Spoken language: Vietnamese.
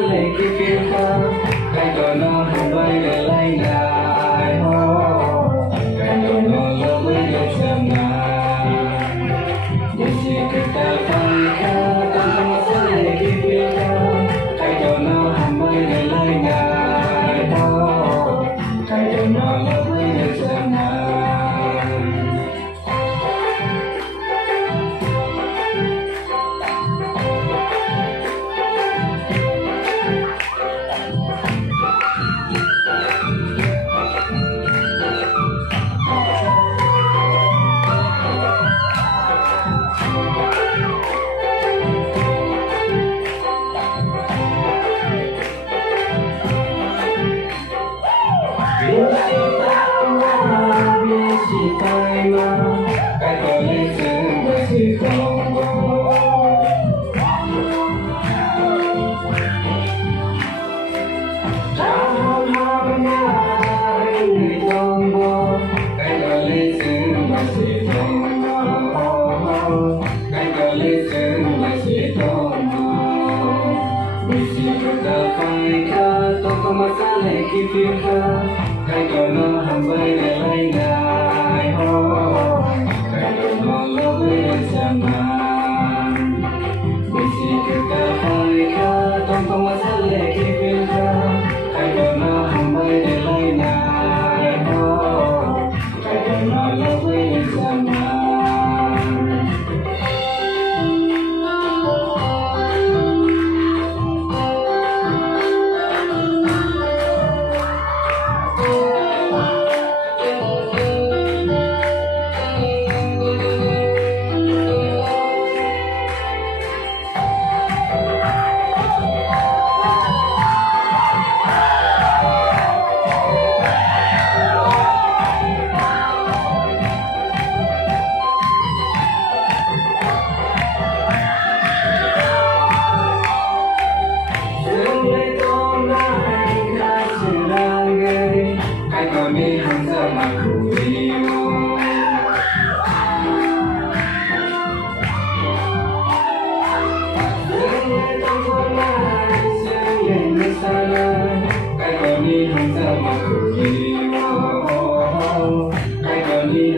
lệ khi phiêu thơ cái cờ nó không bay để lấy ngài cái cờ nó lỡ với được xem ngài những gì cái ta phải khá ta không có lệ khi phiêu thơ cái cờ nó không bay để lấy ngài cái cờ nó lỡ với được xem ngài. Khi phiêu thơ cái cờ nó hầm bay để lấy ngài cái cờ nó lỡ với đến xem ngài vì gì cứ ta phải khá tôi không có sát lệ khi phiêu thơ cái cờ nó hầm bay để lấy ngài cái cờ nó lỡ với đến xem ngài. Cái cờ ni